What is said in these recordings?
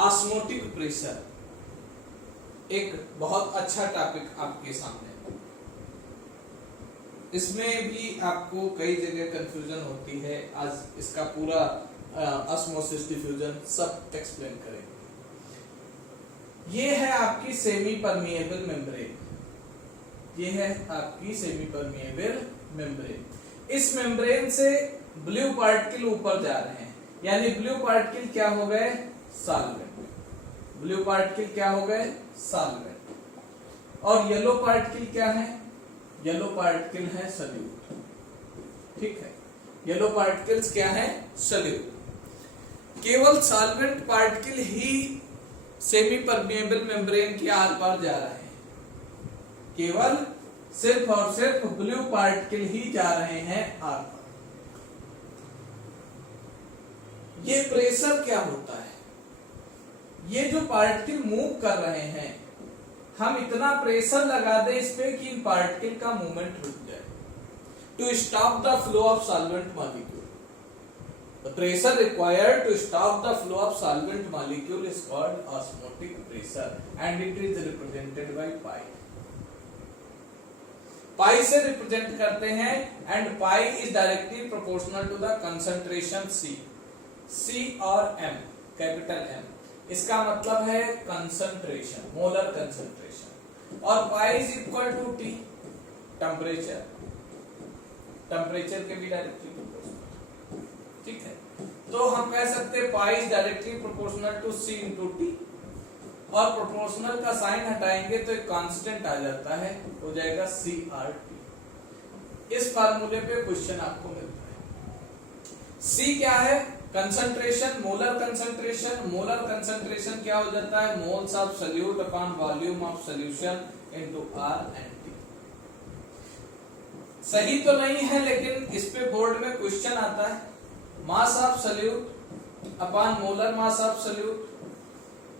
Osmotic pressure एक बहुत अच्छा टॉपिक आपके सामने। इसमें भी आपको कई जगह कंफ्यूजन होती है, आज इसका पूरा ऑस्मोसिस डिफ्यूजन सब एक्सप्लेन करेंगे। ये है आपकी सेमी परमिएबल मेम्ब्रेन, ये है आपकी सेमी परमिएबल मेम्ब्रेन। इस मेम्ब्रेन से ब्लू पार्टिकल ऊपर जा रहे हैं, यानी ब्लू पार्टिकल क्या हो गए? सॉल्वेंट। ब्लू पार्टिकल क्या हो गए? सॉल्वेंट। और येलो पार्टिकल क्या है? येलो पार्टिकल है सॉल्यूट। ठीक है, येलो पार्टिकल्स क्या है? सॉल्यूट। केवल सॉल्वेंट पार्टिकल ही सेमी परमिएबल मेम्ब्रेन के आर पार जा रहे हैं, केवल सिर्फ और सिर्फ ब्लू पार्टिकल ही जा रहे हैं आर पार। ये प्रेशर क्या होता है? ये जो पार्टिकल मूव कर रहे हैं, हम इतना प्रेशर लगा दें इस पे कि इन पार्टिकल का मूवमेंट रुक जाए, to stop the flow of solvent molecule. The pressure required to stop the flow of solvent molecule is called osmotic pressure and it is represented by pi. Pi से represent करते हैं and pi is directly proportional to the concentration C. C और M, capital M. इसका मतलब है concentration, molar concentration. और pi is equal to T, temperature. Temperature के भी directly ठीक है, तो हम कह सकते हैं pi is directly proportional to C into T, और प्रोपोर्शनल का साइन हटाएंगे तो एक कांस्टेंट आ जाता है, हो जाएगा सी आर टी। इस फार्मूले पे क्वेश्चन आपको मिलता है। सी क्या है? Concentration, molar concentration. Molar concentration क्या हो जाता है? Moles of solute upon volume of solution into R and T. सही तो नहीं है, लेकिन इस पे बोर्ड में क्वेश्चन आता है। Mass of solute upon molar mass of solute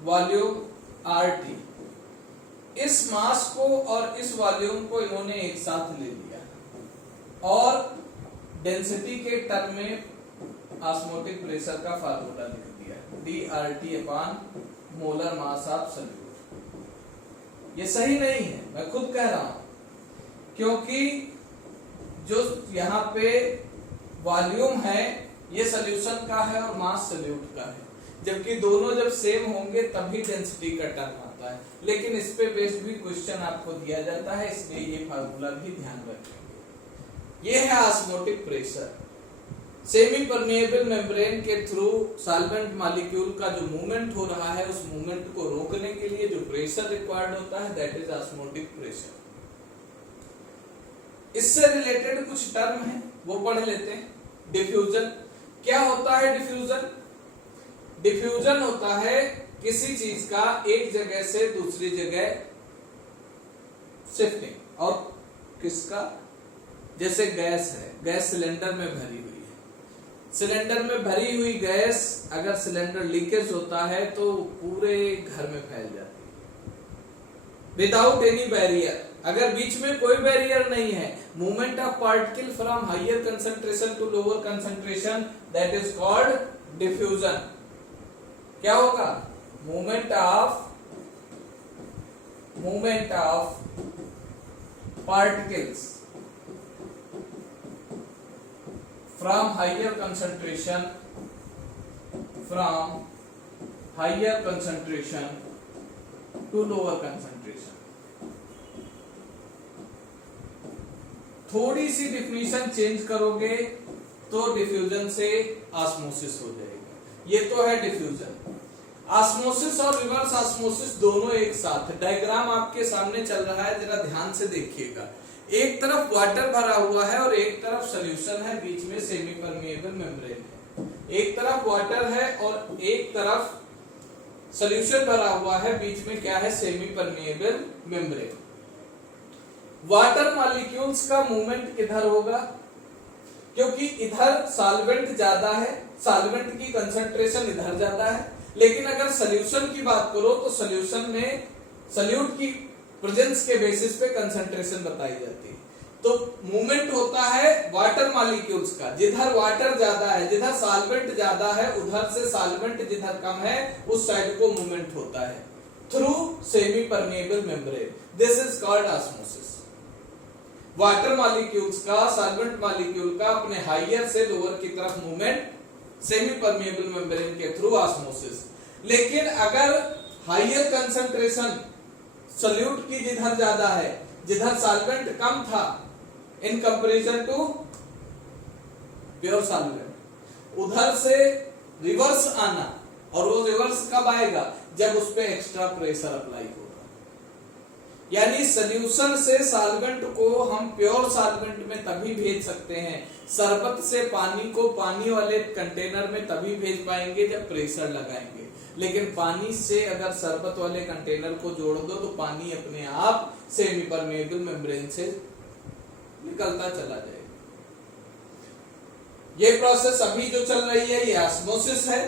volume R T. इस मास को और इस वॉल्यूम को इन्होंने एक साथ ले लिया और डेंसिटी के टर्म में ऑस्मोटिक प्रेशर का फार्मूला लिख दिया, D R T upon molar mass of solute. ये सही नहीं है, मैं खुद कह रहा हूं, क्योंकि जो यहाँ पे वॉल्यूम है ये सॉल्यूशन का है और मास सॉल्यूट का है, जबकि दोनों जब सेम होंगे तभी डेंसिटी का टर्म आता है। लेकिन इस पे बेस्ड भी क्वेश्चन आपको दिया जाता है, इसलिए ये फार्मूला भी ध्यान रखेंगे। ये है osmotic pressure. Semi permeable membrane के थ्रू सॉल्वेंट मॉलिक्यूल का जो मूवमेंट हो रहा है, उस मूवमेंट को रोकने के लिए जो प्रेशर रिक्वायर्ड होता है, दैट इज ऑस्मोटिक प्रेशर। इससे रिलेटेड कुछ टर्म है, वो पढ़ लेते हैं। डिफ्यूजन क्या होता है? डिफ्यूजन डिफ्यूजन होता है किसी चीज का एक जगह से दूसरी जगह शिफ्टिंग। और किसका? जैसे गैस है, गैस सिलेंडर में भरी हुई है, सिलेंडर में भरी हुई गैस अगर सिलेंडर लीकेज होता है तो पूरे घर में फैल जाती है विदाउट एनी बैरियर। अगर बीच में कोई बैरियर नहीं है, movement of particle from higher concentration to lower concentration, that is called diffusion. क्या होगा? Movement of particles from higher concentration to lower concentration. थोड़ी सी डिफिनीशन चेंज करोगे तो डिफ्यूजन से ऑस्मोसिस हो जाएगा। ये तो है डिफ्यूजन। ऑस्मोसिस और रिवर्स ऑस्मोसिस दोनों एक साथ। डायग्राम आपके सामने चल रहा है, जरा ध्यान से देखिएगा। एक तरफ वाटर भरा हुआ है और एक तरफ सॉल्यूशन है, बीच में सेमी परमिएबल मेम्ब्रेन है। एक तरफ वाटर है और एक तरफ सॉल्यूशन भरा हुआ है, बीच में क्या है? Semi permeable membrane. Water molecules का मूवमेंट किधर होगा? क्योंकि इधर सॉल्वेंट ज्यादा है, सॉल्वेंट की कंसंट्रेशन इधर ज्यादा है। लेकिन अगर सॉल्यूशन की बात करो तो सॉल्यूशन में सॉल्यूट की प्रेजेंस के बेसिस पे कंसंट्रेशन बताई जाती है। तो मूवमेंट होता है वाटर मॉलिक्यूल्स का। जिधर वाटर ज्यादा है, जिधर सॉल्वेंट ज्यादा है, उधर से सॉल्वेंट जिधर कम है उस साइड को मूवमेंट होता है through semi permeable membrane. This is called osmosis. Water molecules का सॉल्वेंट मॉलिक्यूल का अपने हाइयर से लोअर की तरफ मूवमेंट सेमी परमेएबल मेम्ब्रेन के थ्रू ऑस्मोसिस। लेकिन अगर हाइयर कंसंट्रेशन सॉल्यूट की जिधर ज्यादा है, जिधर सॉल्वेंट कम था in comparison to pure solvent, उधर से रिवर्स आना, और वो रिवर्स कब आएगा? जब उस पे एक्स्ट्रा प्रेशर अप्लाई होगा। यानी सॉल्यूशन से सॉल्वेंट को हम प्योर सॉल्वेंट में तभी भेज सकते हैं, शरबत से पानी को पानी वाले कंटेनर में तभी भेज पाएंगे जब प्रेशर लगाएंगे। लेकिन पानी से अगर शरबत वाले कंटेनर को जोड़ दो तो पानी अपने आप सेमी परमेएबल मेम्ब्रेन से निकलता चला जाएगा। ये प्रोसेस अभी जो चल रही है ये ऑस्मोसिस है।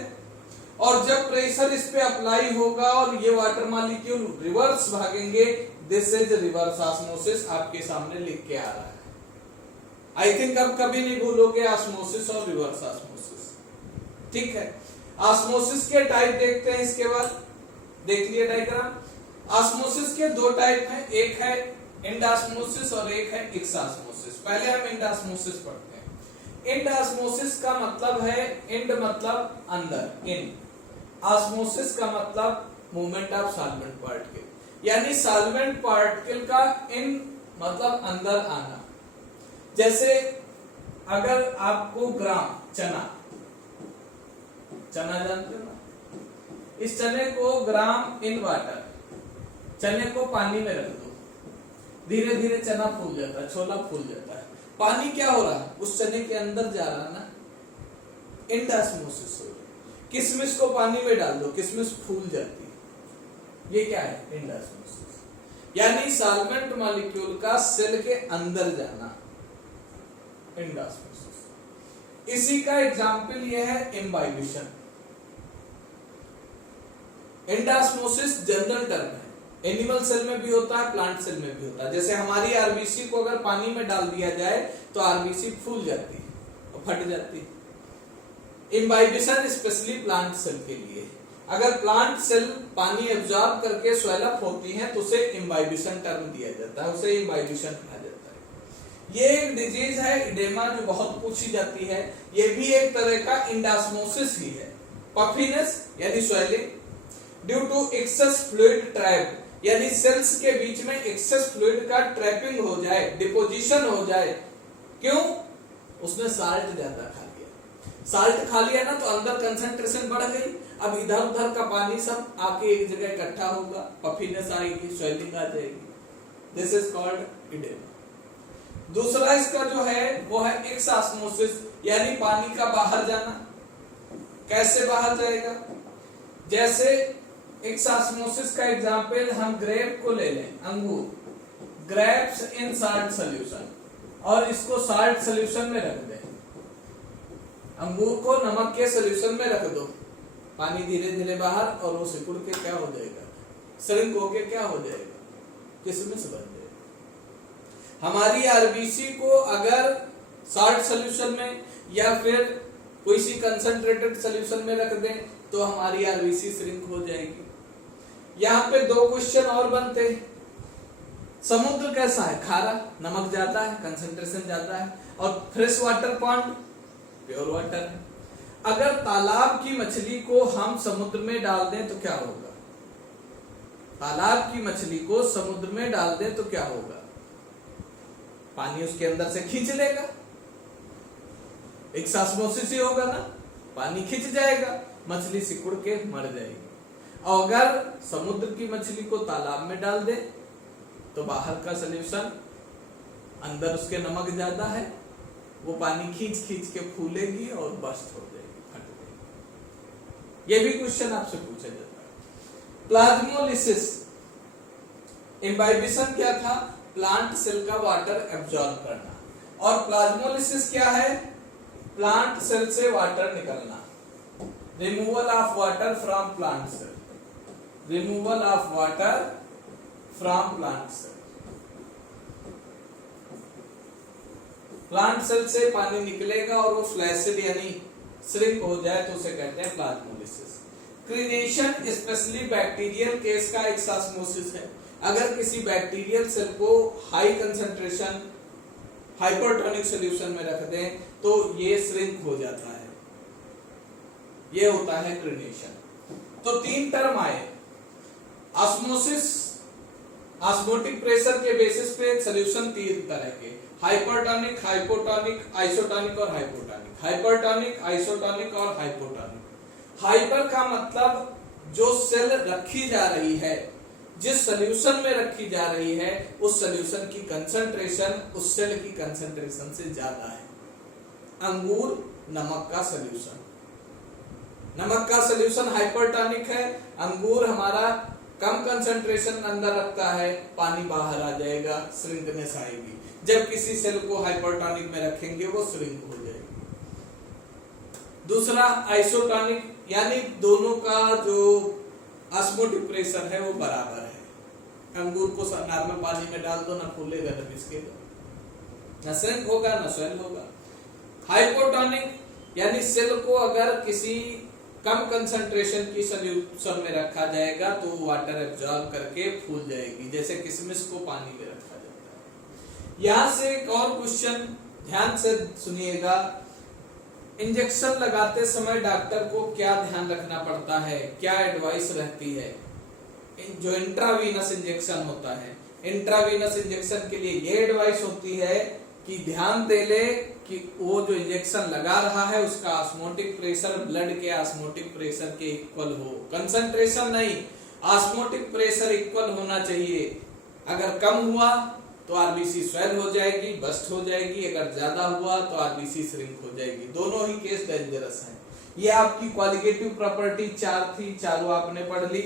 और जब प्रेशर इस पे अप्लाई होगा और ये वाटर मॉलिक्यूल रिवर्स भागेंगे, दिस इज रिवर्स ऑस्मोसिस। आपके सामने लिख के आ रहा है। आई थिंक अब कभी नहीं भूलोगे ऑस्मोसिस और रिवर्स ऑस्मोसिस। ठीक है, ऑस्मोसिस के टाइप देखते हैं। इसके बाद देख लिया डायग्राम। ऑस्मोसिस के दो टाइप हैं, एक है एंडोस्मोसिस और एक है एक्सोस्मोसिस। पहले हम एंडोस्मोसिस पढ़ते हैं। एंडोस्मोसिस का मतलब है, एंड मतलब अंदर, इन। ऑस्मोसिस का मतलब मूवमेंट ऑफ सॉल्वेंट पार्टिकल, यानी सॉल्वेंट पार्टिकल का इन मतलब अंदर आना। जैसे अगर आपको ग्राम चना जानते हो ना, इस चने को ग्राम इन वाटर, चने को पानी में रख दो, धीरे धीरे चना फूल जाता है, छोला फूल जाता है। पानी क्या हो रहा है? उस चने के अंदर जा रहा है ना, एंडोस्मोसिस हो रहा है। किशमिश को पानी में डाल दो, किशमिश फूल जाती है। ये क्या है? एंडोस्मोसिस। यानी सॉल्वेंट मॉलिक्यूल का सेल के अंदर जाना, एंडोस्मोसिस। इसी का एग्जाम्पल ये है इम्बाइबिशन। एंडोस्मोसिस जनरल टर्म है, एनिमल सेल में भी होता है, प्लांट सेल में भी होता है। जैसे हमारी आरबीसी को अगर पानी में डाल दिया जाए तो आरबीसी फूल जाती है और फट जाती है। इम्बाइबिशन स्पेशली प्लांट सेल के लिए। अगर प्लांट सेल पानी एब्जॉर्ब करके स्वेल अप होती हैं तो उसे इम्बाइबिशन टर्म दिया जाता है, उसे इम्बाइबिशन कहा जाता है। ये एक डिजीज है इडेमा, जो बहुत पूछी जाती है। ये भी एक तरह का एंडोस्मोसिस ही है। पफिनेस यानी swelling due to excess fluid trap, यानी सेल्स के बीच में एक्सेस फ्लूइड का ट्रैपिंग हो जाए, डिपोजिशन हो जाए। क्यों? उसने साल्ट ज्यादा खा लिया। साल्ट खा लिया ना तो अंदर कंसंट्रेशन बढ़ गई। अब इधर उधर का पानी सब आके एक जगह इकट्ठा होगा, पफिनेस आएगी, स्वेलिंग आ जाएगी। This is called oedema. दूसरा इसका जो है वो है एक्सोस्मोसिस, यानी पानी का बाहर जाना। कैसे बाहर जाएगा? जैसे एक्सोस्मोसिस का एग्जांपल हम ग्रेप को ले लें, अंगूर। ग्रेप्स इन साल्ट सॉल्यूशन, और इसको साल्ट सॉल्यूशन में रख दें। अंगूर को नमक के सॉल्यूशन में रख दो, पानी धीरे धीरे बाहर, और वो सिकुड़ के क्या हो जाएगा? श्रिंक होके क्या हो जाएगा? किशमिश बन जाएगा। हमारी आरबीसी को अगर साल्ट सॉल्यूशन में या फिर कोई सी कंसंट्रेटेड सॉल्यूशन में रख दें तो हमारी आरबीसी श्रिंक हो जाएगी। यहाँ पे दो क्वेश्चन और बनते हैं। समुद्र कैसा है? खारा, नमक ज्यादा है, कंसंट्रेशन ज्यादा है। और fresh water pond pure water है। अगर तालाब की मछली को हम समुद्र में डाल दें तो क्या होगा? तालाब की मछली को समुद्र में डाल दें तो क्या होगा? पानी उसके अंदर से खींच लेगा, एक्सोस्मोसिस ही होगा ना, पानी खींच जाएगा, मछली सिकुड़ के मर जाएगी। और अगर समुद्र की मछली को तालाब में डाल दे तो बाहर का सॉल्यूशन, अंदर उसके नमक ज्यादा है, वो पानी खींच खींच के फूलेगी और बस्ट हो जाएगी, फट जाएगी। ये भी क्वेश्चन आपसे पूछा जाता है। प्लाज्मोलिसिस, इम्बाइबिशन क्या था? प्लांट सेल का वाटर एब्जॉर्ब करना। और प्लाज्मोलिसिस क्या है? प्लांट सेल से वाटर निकलना। Removal of water from plant cell, removal of water from plant cell. Plant cell से पानी निकलेगा और वो फ्लैसिड यानी श्रिंक हो जाए तो उसे कहते हैं प्लाज्मोलिसिस। क्रीनेशन स्पेशली बैक्टीरियल केस का एक ऑस्मोसिस है। अगर किसी बैक्टीरियल सेल को हाई कंसंट्रेशन हाइपरटोनिक सॉल्यूशन में रख दें तो ये श्रिंक हो जाता है, ये होता है क्रीनेशन। तो 3 टर्म आए, ऑस्मोसिस, ऑस्मोटिक प्रेशर के बेसिस पे सॉल्यूशन 3 तरह के, हाइपरटोनिक, हाइपोटोनिक, आइसोटोनिक और हाइपोटोनिक। हाइपरटोनिक, आइसोटोनिक और हाइपोटोनिक। हाइपर का मतलब जो सेल रखी जा रही है, जिस सॉल्यूशन में रखी जा रही है, उस सॉल्यूशन की कंसंट्रेशन उस सेल की कंसंट्रेशन से ज्यादा है। अंगूर नमक का सॉल्यूशन, नमक का सॉल्यूशन हाइपरटोनिक है। अंगूर हमारा कम कंसंट्रेशन अंदर रखता है, पानी बाहर आ जाएगा, श्रिंकनेस आएगी। जब किसी सेल को हाइपरटोनिक में रखेंगे वो श्रिंक हो जाएगी। दूसरा आइसोटोनिक, यानी दोनों का जो ऑस्मोटिक प्रेशर है वो बराबर है। अंगूर को नॉर्मल पानी में डाल दो, ना फूलेगा ना बिस्केगा, ना श्रिंक होगा ना स्वेल होगा। हाइपोटोनिक यानी सेल को अगर किसी कम कंसंट्रेशन की सॉल्यूशन में रखा जाएगा तो वाटर एब्जॉर्ब करके फूल जाएगी, जैसे किशमिश को पानी में रखा जाता है। यहां से एक और क्वेश्चन ध्यान से सुनिएगा। इंजेक्शन लगाते समय डॉक्टर को क्या ध्यान रखना पड़ता है, क्या एडवाइस रहती है? जो इंट्रावीनस इंजेक्शन होता है, इंट्रावीनस इंजेक्शन के लिए ये एडवाइस होती है कि ध्यान दे ले कि वो जो इंजेक्शन लगा रहा है उसका ऑस्मोटिक प्रेशर ब्लड के ऑस्मोटिक प्रेशर के इक्वल हो, कंसंट्रेशन नहीं, ऑस्मोटिक प्रेशर इक्वल होना चाहिए। अगर कम हुआ तो आरबीसी स्वेल हो जाएगी, बस्ट हो जाएगी, अगर ज्यादा हुआ तो आरबीसी श्रिंक हो जाएगी। दोनों ही केस डेंजरस हैं। ये आपकी क्वालिटेटिव प्रॉपर्टी 4 थी, चारों आपने पढ़ ली।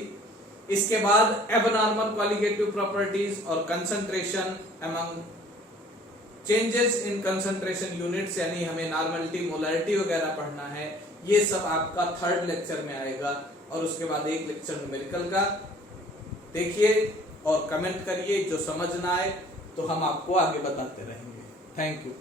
इसके बाद एबनॉर्मल क्वालिटेटिव प्रॉपर्टीज और concentration among changes in concentration units, यानी हमें नॉर्मलिटी, मोलरिटी वगैरह पढ़ना है। ये सब आपका 3rd लेक्चर में आएगा और उसके बाद एक लेक्चर न्यूमेरिकल का। देखिए और कमेंट करिए, जो समझ ना आए तो हम आपको आगे बताते रहेंगे। Thank you.